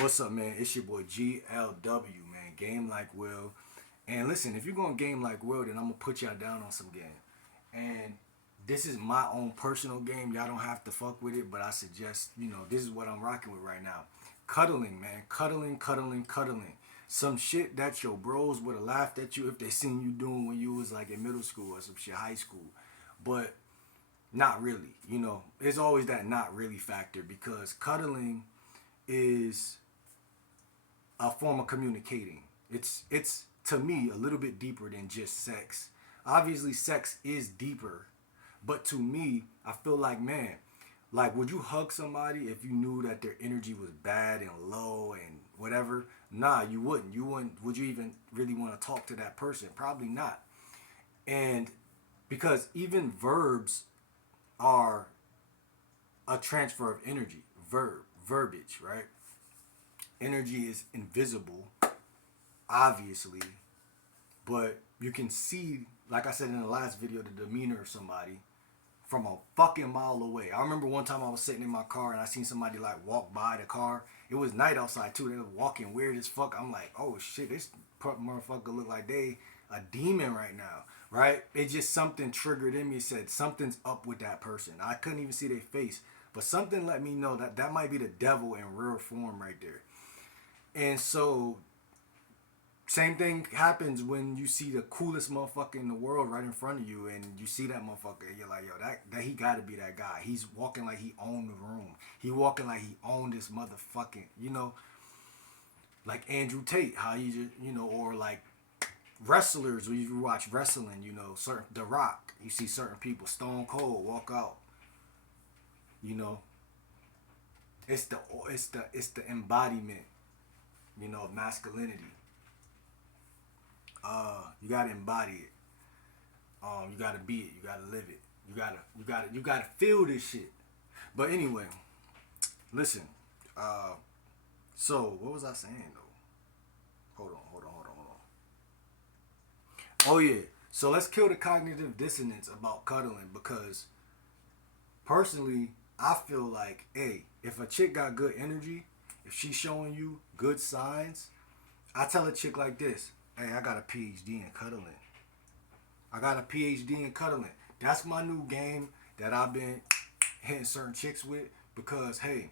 What's up, man? It's your boy GLW, man. Game like Will. And listen, if you're going to game like Will, then I'm going to put y'all down on some game. And this is my own personal game. Y'all don't have to fuck with it, but I suggest, this is what I'm rocking with right now. Cuddling, man. Cuddling, cuddling, cuddling. Some shit that your bros would have laughed at you if they seen you doing when you was like in middle school or some shit, high school. But not really. There's always that not really factor because cuddling is a form of communicating. It's to me a little bit deeper than just sex. Obviously, sex is deeper, but to me, I feel like, man, like, would you hug somebody if you knew that their energy was bad and low and whatever? Nah, you wouldn't. You wouldn't. Would you even really want to talk to that person? Probably not. And because even verbs are a transfer of energy, verbiage, right? Energy is invisible, obviously, but you can see, like I said in the last video, the demeanor of somebody from a fucking mile away. I remember one time I was sitting in my car and I seen somebody like walk by the car. It was night outside too. They were walking weird as fuck. I'm like, oh shit, this motherfucker look like they a demon right now, right? It just something triggered in me. It said something's up with that person. I couldn't even see their face, but something let me know that that might be the devil in real form right there. And so, same thing happens when you see the coolest motherfucker in the world right in front of you, and you see that motherfucker, and you're like, yo, that he got to be that guy. He's walking like he owned the room. He walking like he owned this motherfucking, like Andrew Tate, how he just, or like wrestlers. When you watch wrestling, certain The Rock. You see certain people, Stone Cold, walk out. You know, it's the embodiment, of masculinity. You gotta embody it. You gotta be it. You gotta live it. You gotta feel this shit. But anyway, listen. So what was I saying though? Hold on. Oh yeah. So let's kill the cognitive dissonance about cuddling because personally, I feel like, hey, if a chick got good energy, if she's showing you good signs, I tell a chick like this, hey, I got a PhD in cuddling. I got a PhD in cuddling. That's my new game that I've been hitting certain chicks with because, hey,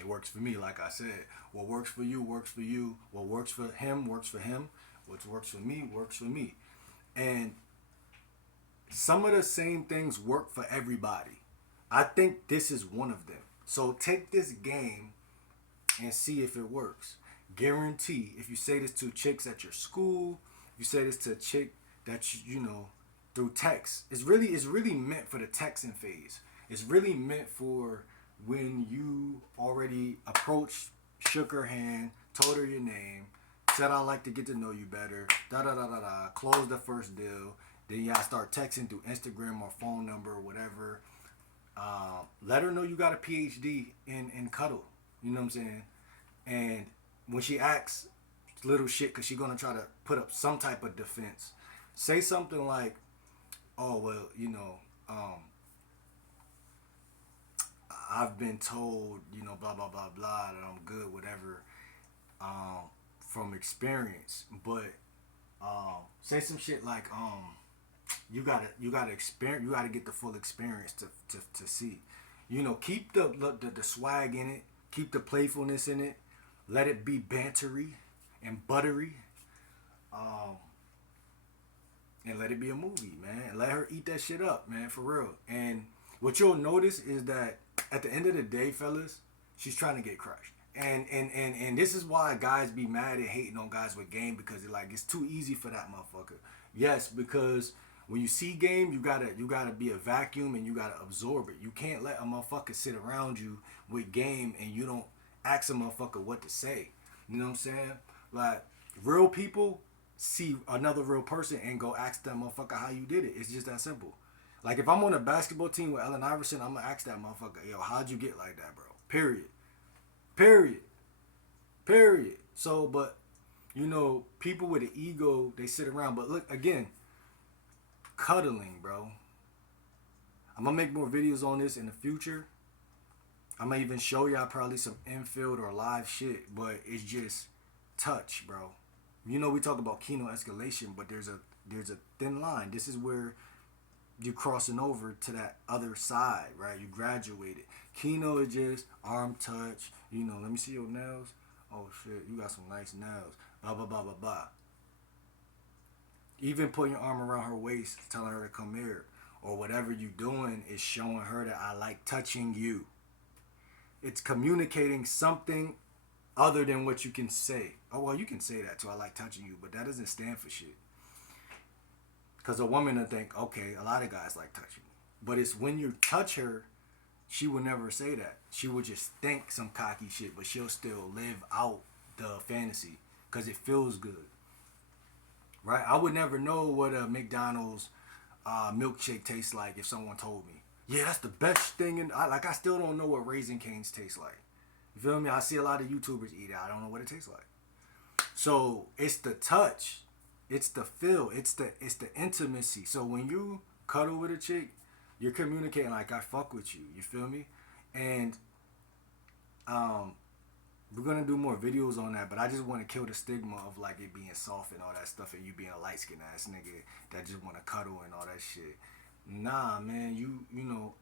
it works for me, like I said. What works for you works for you. What works for him works for him. What works for me works for me. And some of the same things work for everybody. I think this is one of them. So take this game and see if it works. Guarantee if you say this to chicks at your school, if you say this to a chick that through text, it's really meant for the texting phase. It's really meant for when you already approached, shook her hand, told her your name, said I'd like to get to know you better, da da da da da, close the first deal. Then y'all start texting through Instagram or phone number or whatever. Let her know you got a PhD in Cuddle. You know what I'm saying? And when she asks little shit, because she's going to try to put up some type of defense, say something like, oh, well, I've been told, blah, blah, blah, blah, that I'm good, whatever, from experience. But say some shit like, you gotta experience, you gotta get the full experience to see. Keep the swag in it, keep the playfulness in it, let it be bantery and buttery, and let it be a movie, man. And let her eat that shit up, man, for real. And what you'll notice is that at the end of the day, fellas, she's trying to get crushed. And this is why guys be mad and hating on guys with game because they're like, it's too easy for that motherfucker. Yes, because when you see game, you gotta be a vacuum and you gotta absorb it. You can't let a motherfucker sit around you with game and you don't ask a motherfucker what to say. You know what I'm saying? Like, real people see another real person and go ask that motherfucker how you did it. It's just that simple. Like, if I'm on a basketball team with Allen Iverson, I'm gonna ask that motherfucker, yo, how'd you get like that, bro? Period. Period. Period. So, but, people with an ego, they sit around. But look, again, cuddling, bro. I'm gonna make more videos on this in the future. I'm gonna even show y'all probably some infield or live shit, but it's just touch, bro. You know we talk about Kino escalation, but there's a thin line. This is where you crossing over to that other side, right? You graduated. Kino is just arm touch. You know, let me see your nails. Oh shit, you got some nice nails. Blah blah blah blah blah. Even putting your arm around her waist, telling her to come here, or whatever you doing is showing her that I like touching you. It's communicating something other than what you can say. Oh well, you can say that too. I like touching you, but that doesn't stand for shit. Because a woman will think, okay, a lot of guys like touching me, but it's when you touch her, she would never say that. She would just think some cocky shit, but she'll still live out the fantasy because it feels good, right? I would never know what a McDonald's milkshake tastes like if someone told me. Yeah, that's the best thing. I still don't know what Raisin Canes taste like. You feel me? I see a lot of YouTubers eat it. I don't know what it tastes like. So it's the touch, it's the feel, it's the intimacy. So when you cuddle with a chick, you're communicating like I fuck with you. You feel me? And we're gonna do more videos on that, but I just want to kill the stigma of like it being soft and all that stuff, and you being a light skinned ass nigga that just want to cuddle and all that shit. Nah, man, you know,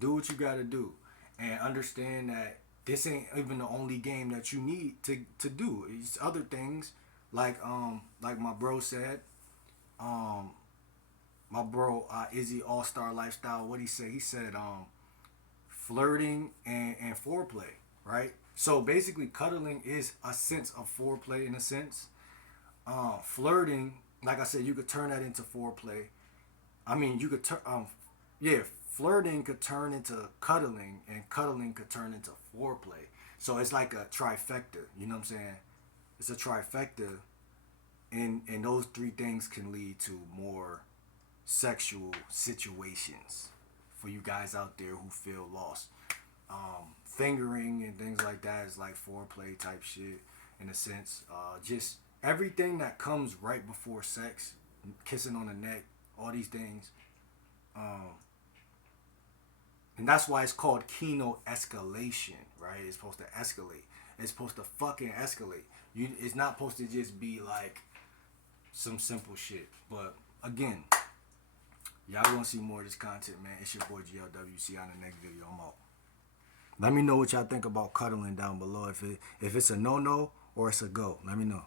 do what you gotta do, and understand that this ain't even the only game that you need to do. It's other things like my bro said, my bro Izzy All Star Lifestyle. What he said? He said flirting and foreplay, right? So basically, cuddling is a sense of foreplay in a sense. Flirting, like I said, you could turn that into foreplay. I mean, you could turn, yeah, flirting could turn into cuddling, and cuddling could turn into foreplay. So it's like a trifecta. You know what I'm saying? It's a trifecta, and those three things can lead to more sexual situations for you guys out there who feel lost. Fingering and things like that is like foreplay type shit in a sense. Just everything that comes right before sex, kissing on the neck, all these things. And that's why it's called Kino escalation, right? It's supposed to escalate. It's supposed to fucking escalate. It's not supposed to just be like some simple shit. But again, y'all gonna see more of this content, man. It's your boy GLW. See you on the next video. I'm out. Let me know what y'all think about cuddling down below. If it's a no-no or it's a go. Let me know.